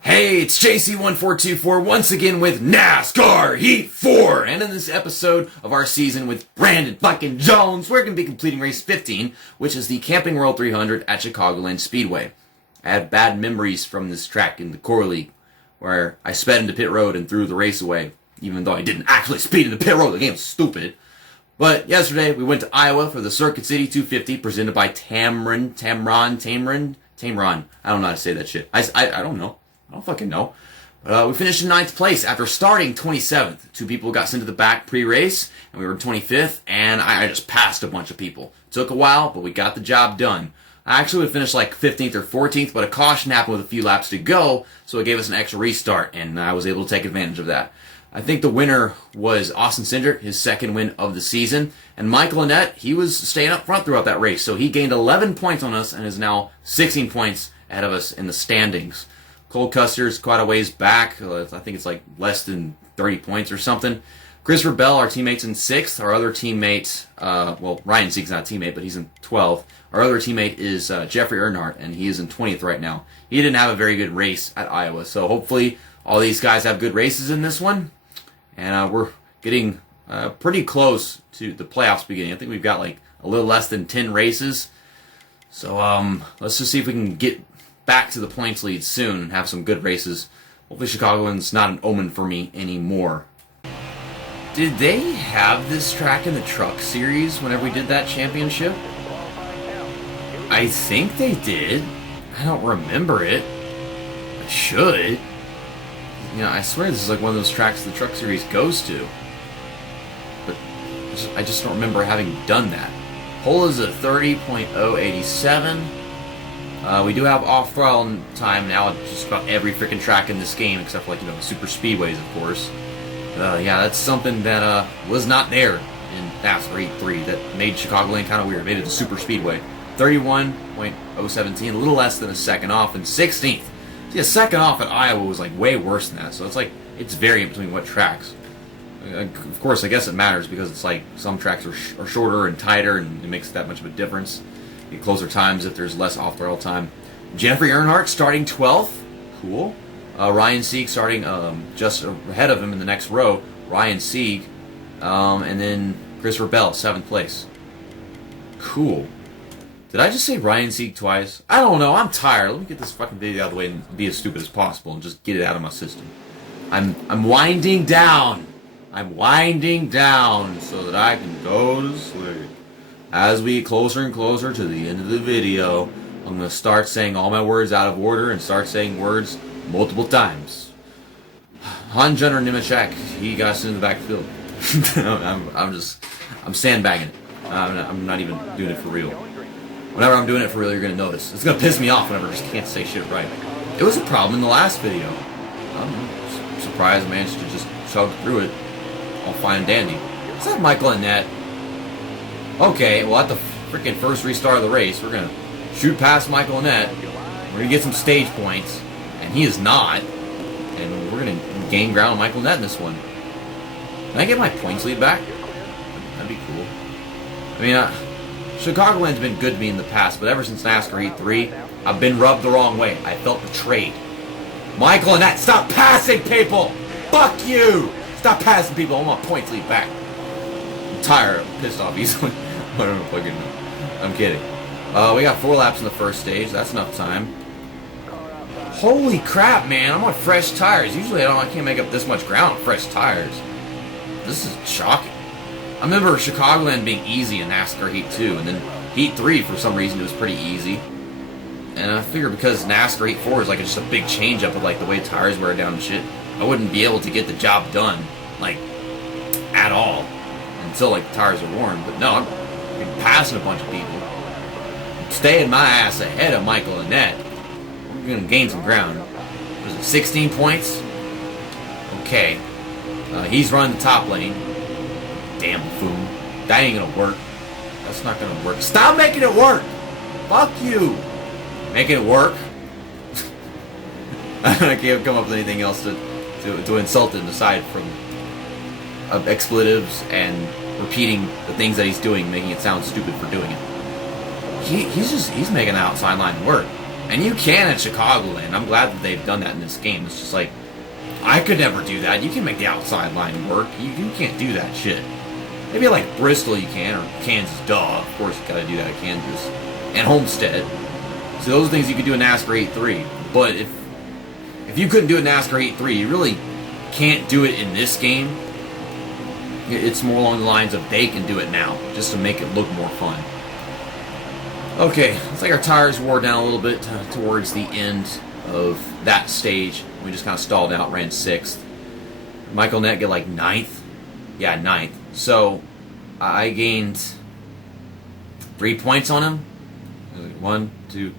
Hey, it's JC1424 once again with NASCAR Heat 4, and in this episode of our season with Brandon fucking Jones, we're going to be completing race 15, which is the Camping World 300 at Chicagoland Speedway. I have bad memories from this track in the Core League, where I sped into pit road and threw the race away, even though I didn't actually speed into pit road. The game was stupid. But yesterday, we went to Iowa for the Circuit City 250, presented by Tamron. I don't know how to say that shit. I don't know. I don't fucking know. We finished in 9th place after starting 27th. Two people got sent to the back pre-race, and we were in 25th, and I just passed a bunch of people. Took a while, but we got the job done. I actually would finish like 15th or 14th, but a caution happened with a few laps to go, so it gave us an extra restart, and I was able to take advantage of that. I think the winner was Austin Cindric, his second win of the season, and Michael Annett, he was staying up front throughout that race, so he gained 11 points on us and is now 16 points ahead of us in the standings. Cole Custer's quite a ways back. I think it's like less than 30 points or something. Christopher Bell, our teammate's in 6th. Our other teammate, Ryan Sieg's not a teammate, but he's in 12th. Our other teammate is Jeffrey Earnhardt, and he is in 20th right now. He didn't have a very good race at Iowa, so hopefully all these guys have good races in this one. And we're getting pretty close to the playoffs beginning. I think we've got like a little less than 10 races. So let's just see if we can get back to the points lead soon and have some good races. Hopefully Chicagoland's not an omen for me anymore. Did they have this track in the Truck Series whenever we did that championship? I think they did. I don't remember it. I should. You know, I swear this is like one of those tracks the Truck Series goes to. But I just don't remember having done that. Pole is a 30.087. We do have off-throttle time now at just about every freaking track in this game, except for, like, you know, super speedways, of course. Yeah, that's something that was not there in NASCAR Heat 3 that made Chicagoland kind of weird. Made it a super speedway. 31.017, a little less than a second off, and 16th. See, a second off at Iowa was like way worse than that, so it's like, it's varying between what tracks. Of course, I guess it matters because it's like some tracks are shorter and tighter, and it makes that much of a difference. Get closer times if there's less off-throttle time. Jeffrey Earnhardt starting 12th. Cool. Ryan Sieg starting just ahead of him in the next row. Ryan Sieg. And then Christopher Bell, 7th place. Cool. Did I just say Ryan Sieg twice? I don't know. I'm tired. Let me get this fucking video out of the way and be as stupid as possible and just get it out of my system. I'm winding down. I'm winding down so that I can go to sleep. As we get closer and closer to the end of the video, I'm going to start saying all my words out of order and start saying words multiple times. Hanjunner Nemechek, he got us in the backfield. I'm sandbagging it. I'm not even doing it for real. Whenever I'm doing it for real, you're going to notice. It's going to piss me off whenever I just can't say shit right. It was a problem in the last video. I'm surprised I managed to just chug through it all fine and dandy. Is that Michael Annett? Okay, well at the freaking first restart of the race, we're going to shoot past Michael Annett. We're going to get some stage points, and he is not. And we're going to gain ground on Michael Annett in this one. Can I get my points lead back? That'd be cool. I mean, Chicagoland's been good to me in the past, but ever since NASCAR Heat 3, I've been rubbed the wrong way. I felt betrayed. Michael Annett, stop passing people! Fuck you! Stop passing people, I want my points lead back. I'm tired, I'm pissed off easily. I don't fucking know. I'm kidding. We got 4 laps in the first stage. That's enough time. Holy crap, man! I'm on fresh tires. Usually I can't make up this much ground on fresh tires. This is shocking. I remember Chicagoland being easy in NASCAR Heat 2, and then Heat 3, for some reason, it was pretty easy. And I figure because NASCAR Heat 4 is like just a big change up of like the way tires wear down and shit, I wouldn't be able to get the job done, like, at all, until like the tires are worn. But no, I'm passing a bunch of people. I'm staying my ass ahead of Michael Annett. We're going to gain some ground. Was it 16 points? Okay. He's running the top lane. Damn buffoon. That ain't gonna work. That's not gonna work. Stop making it work! Fuck you! Making it work? I can't come up with anything else to insult him aside from expletives and repeating the things that he's doing, making it sound stupid for doing it. He's making the outside line work. And you can at Chicagoland. I'm glad that they've done that in this game. It's just like, I could never do that. You can make the outside line work. You can't do that shit. Maybe like Bristol you can, or Kansas, duh. Of course you gotta do that at Kansas. And Homestead. So those are things you could do in NASCAR 8-3. But if you couldn't do it in NASCAR 8-3, you really can't do it in this game. It's more along the lines of they can do it now, just to make it look more fun. Okay, looks like our tires wore down a little bit towards the end of that stage. We just kind of stalled out, ran 6th. Michael Annett get like 9th. Yeah, 9th. So, I gained 3 points on him. 1, 2,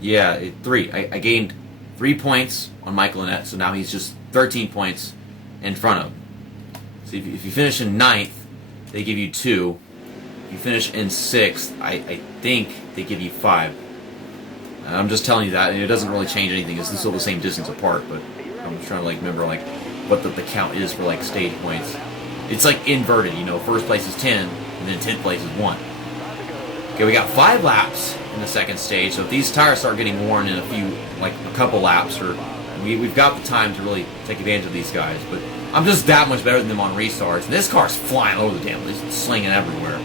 yeah, 3. I gained 3 points on Michael Annett, so now he's just 13 points in front of him. So if you finish in 9th, they give you 2. If you finish in 6th, I think they give you 5. I'm just telling you that, and it doesn't really change anything. It's still the same distance apart, but I'm trying to like remember like what the count is for like stage points. It's like inverted, you know. First place is 10, and then 10th place is 1. Okay, we got 5 laps in the second stage, so if these tires start getting worn in a couple laps, or we've got the time to really take advantage of these guys, but I'm just that much better than them on restarts. And this car's flying over the damn place, it's slinging everywhere.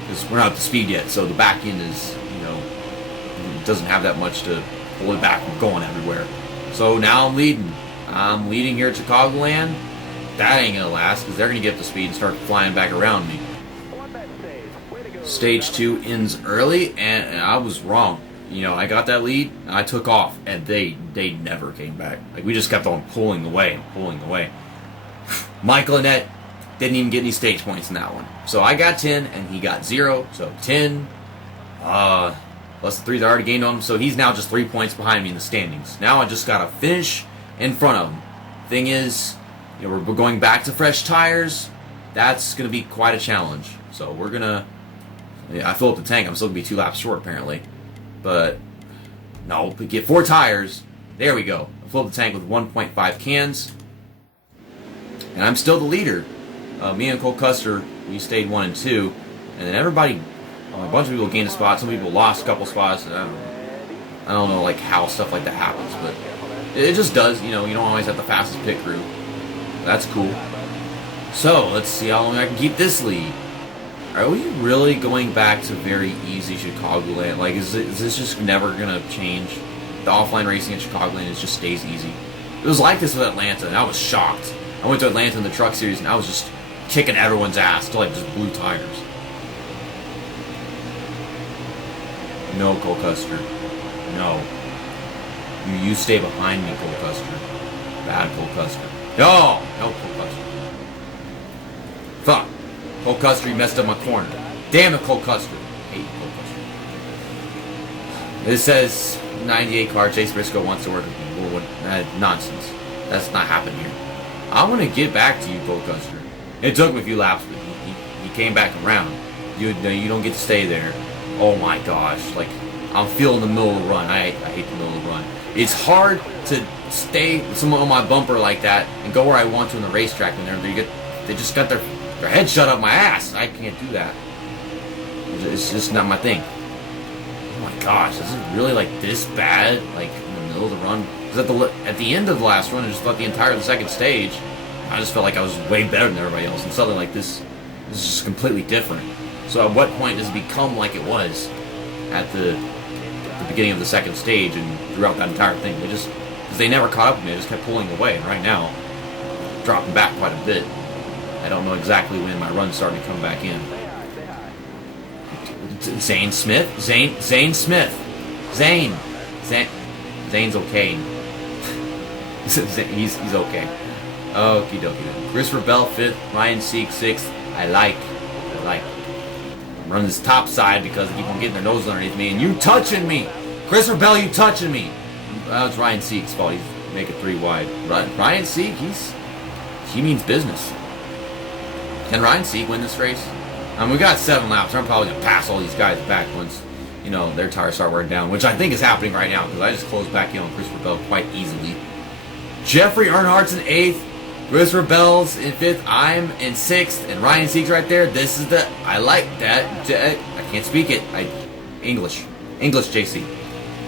Because we're not up to speed yet, so the back end is, it doesn't have that much to hold it back from going everywhere. So now I'm leading. I'm leading here at Chicagoland. That ain't gonna last, because they're gonna get up to speed and start flying back around me. Stage 2 ends early, and I was wrong. I got that lead, and I took off, and they never came back. Like, we just kept on pulling away and pulling away. Michael Annett didn't even get any stage points in that one. So I got 10, and he got 0. So 10, plus the 3 that I already gained on him. So he's now just 3 points behind me in the standings. Now I just got to finish in front of him. Thing is, we're going back to fresh tires. That's going to be quite a challenge. So we're going to... I fill up the tank. I'm still going to be 2 laps short, apparently. But, no, we get 4 tires. There we go. I fill up the tank with 1.5 cans. And I'm still the leader. Me and Cole Custer, we stayed 1 and 2. And then everybody, a bunch of people gained a spot. Some people lost a couple spots. And I don't know like how stuff like that happens. But it just does. You don't always have the fastest pit crew. That's cool. So, let's see how long I can keep this lead. Are we really going back to very easy Chicagoland? Like, is this just never going to change? The offline racing in Chicagoland just stays easy. It was like this with Atlanta, and I was shocked. I went to Atlanta in the truck series, and I was just kicking everyone's ass till like just blue tires. No, Cole Custer. No. You stay behind me, Cole Custer. Bad Cole Custer. No! No, Cole Custer. Fuck. Cole Custer, you messed up my corner. Damn it, Cole Custer. I hate Cole Custer. It says 98 car, Chase Briscoe wants to work with me. Well, nonsense. That's not happening here. I want to get back to you, Cole Custer. It took me a few laps, but he came back around. You don't get to stay there. Oh my gosh. Like, I'm feeling the middle of the run. I hate the middle of the run. It's hard to stay with someone on my bumper like that and go where I want to in the racetrack when they just got their head shut up my ass. I can't do that. It's just not my thing. Oh my gosh, is it really like this bad? Like in the middle of the run? Because at the end of the last run, I just thought the entire of the second stage, I just felt like I was way better than everybody else. And suddenly like this is just completely different. So at what point does it become like it was at the beginning of the second stage and throughout that entire thing? Because they never caught up with me. They just kept pulling away. And right now, dropping back quite a bit. I don't know exactly when my run's starting to come back in. Zane Smith? Zane Smith. Zane's okay. he's okay. Okie dokie. Christopher Bell 5th, Ryan Sieg 6th. I like. I'm running this top side because they keep on getting their noses underneath me. And you touching me! Christopher Bell, you touching me! That was Ryan Sieg's fault. He's making 3 wide. Ryan Sieg, he means business. Can Ryan Sieg win this race? We got 7 laps. I'm probably going to pass all these guys back once, their tires start wearing down, which I think is happening right now because I just closed back in on Christopher Bell quite easily. Jeffrey Earnhardt's in 8th. Christopher Bell's in 5th. I'm in 6th. And Ryan Sieg's right there. This is I like that. I can't speak it. English, JC.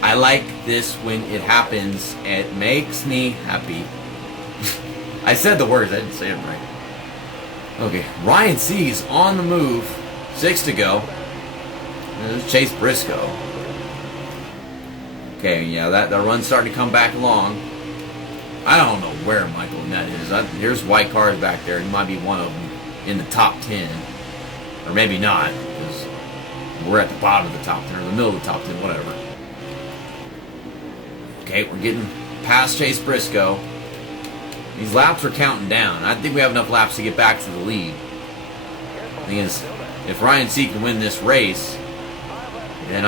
I like this when it happens. It makes me happy. I said the words, I didn't say them right. Okay, Ryan Sieg's on the move. 6 to go. There's Chase Briscoe. Okay, yeah, that run's starting to come back along. I don't know where Michael Annett is. There's white cars back there. He might be one of them in the top 10. Or maybe not, because we're at the bottom of the top 10, or the middle of the top 10, whatever. Okay, we're getting past Chase Briscoe. These laps are counting down. I think we have enough laps to get back to the lead. The thing is, if Ryan Sieg can win this race, then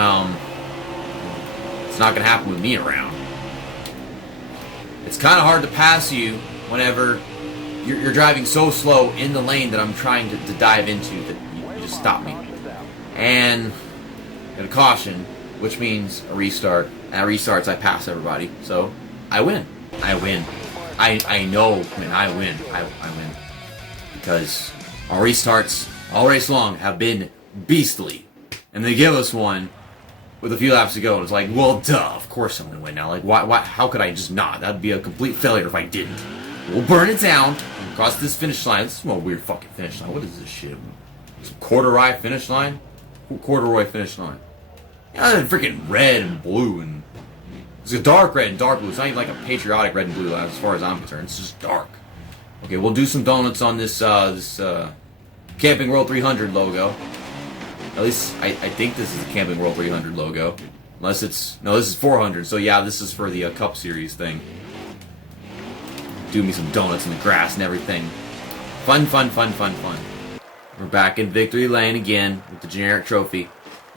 it's not going to happen with me around. It's kind of hard to pass you whenever you're driving so slow in the lane that I'm trying to dive into that you just stop me. And a caution, which means a restart. At restarts, I pass everybody. So, I win. I win. I know when I win. I win. Because our restarts all race long have been beastly. And they give us one with a few laps to go, and it's like, well, duh, of course I'm going to win now. Like, why, how could I just not? That'd be a complete failure if I didn't. We'll burn it down, across this finish line. This is a weird fucking finish line. What is this shit? Some corduroy finish line? Corduroy finish line. Yeah, freaking red and blue, and it's a dark red and dark blue. It's not even like a patriotic red and blue, as far as I'm concerned. It's just dark. Okay, we'll do some donuts on this, Camping World 300 logo. At least, I think this is a Camping World 300 logo. Unless it's... No, this is 400. So yeah, this is for the Cup Series thing. Do me some donuts in the grass and everything. Fun, fun, fun, fun, fun. We're back in victory lane again with the generic trophy.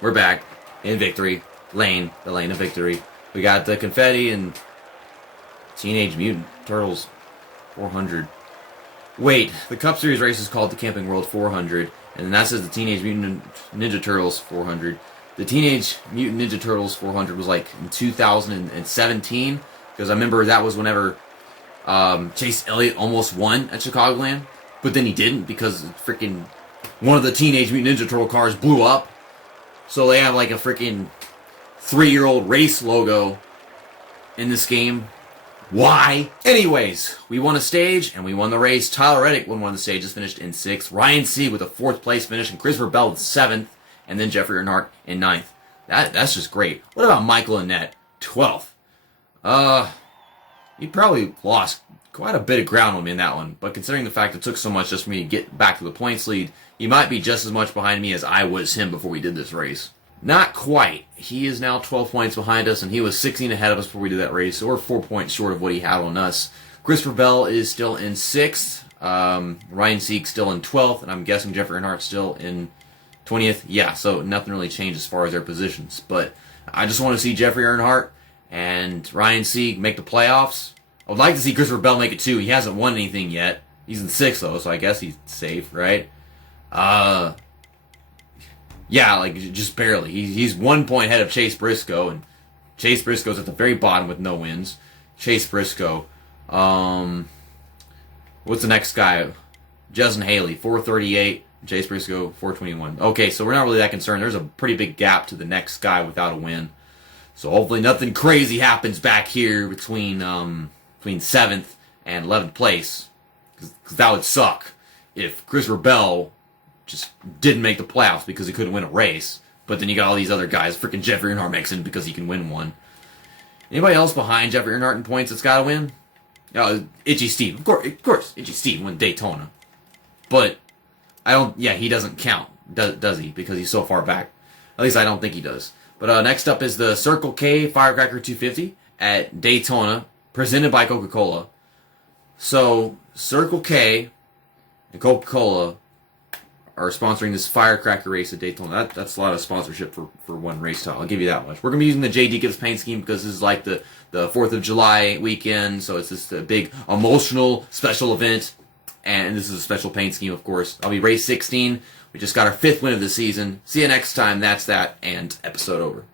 We're back in victory lane. The lane of victory. We got the confetti and Teenage Mutant Turtles 400. Wait, the Cup Series race is called the Camping World 400. And that says the Teenage Mutant Ninja Turtles 400. The Teenage Mutant Ninja Turtles 400 was like in 2017. Because I remember that was whenever Chase Elliott almost won at Chicagoland. But then he didn't because freaking one of the Teenage Mutant Ninja Turtle cars blew up. So they have like a freaking 3-year-old race logo in this game. Why? Anyways, we won a stage, and we won the race. Tyler Reddick won one of the stages, finished in 6th. Ryan Sieg with a 4th place finish, and Christopher Bell with 7th, and then Jeffrey Earnhardt in 9th. That's just great. What about Michael Annett? 12th. He probably lost quite a bit of ground on me in that one, but considering the fact it took so much just for me to get back to the points lead, he might be just as much behind me as I was him before we did this race. Not quite. He is now 12 points behind us, and he was 16 ahead of us before we did that race, so we're 4 points short of what he had on us. Christopher Bell is still in 6th. Ryan Sieg still in 12th, and I'm guessing Jeffrey Earnhardt still in 20th. Yeah, so nothing really changed as far as their positions. But I just want to see Jeffrey Earnhardt and Ryan Sieg make the playoffs. I would like to see Christopher Bell make it too. He hasn't won anything yet. He's in 6th, though, so I guess he's safe, right? Yeah, like, just barely. He's 1 point ahead of Chase Briscoe, and Chase Briscoe's at the very bottom with no wins. Chase Briscoe. What's the next guy? Justin Haley, 438. Chase Briscoe, 421. Okay, so we're not really that concerned. There's a pretty big gap to the next guy without a win. So hopefully nothing crazy happens back here between 7th and 11th place. Because that would suck if Christopher Bell just didn't make the playoffs because he couldn't win a race. But then you got all these other guys. Freaking Jeffrey Earnhardt makes it because he can win one. Anybody else behind Jeffrey Earnhardt in points that's got to win? Itchy Steve. Of course, Itchy Steve won Daytona. But I don't... Yeah, he doesn't count, does he? Because he's so far back. At least I don't think he does. But next up is the Circle K Firecracker 250 at Daytona, presented by Coca-Cola. So, Circle K and Coca-Cola are sponsoring this firecracker race at Daytona. That's a lot of sponsorship for one race style. I'll give you that much. We're going to be using the J.D. Gibbs paint scheme because this is like the 4th of July weekend, so it's just a big emotional special event, and this is a special paint scheme, of course. I'll be race 16. We just got our 5th win of the season. See you next time. That's that, and episode over.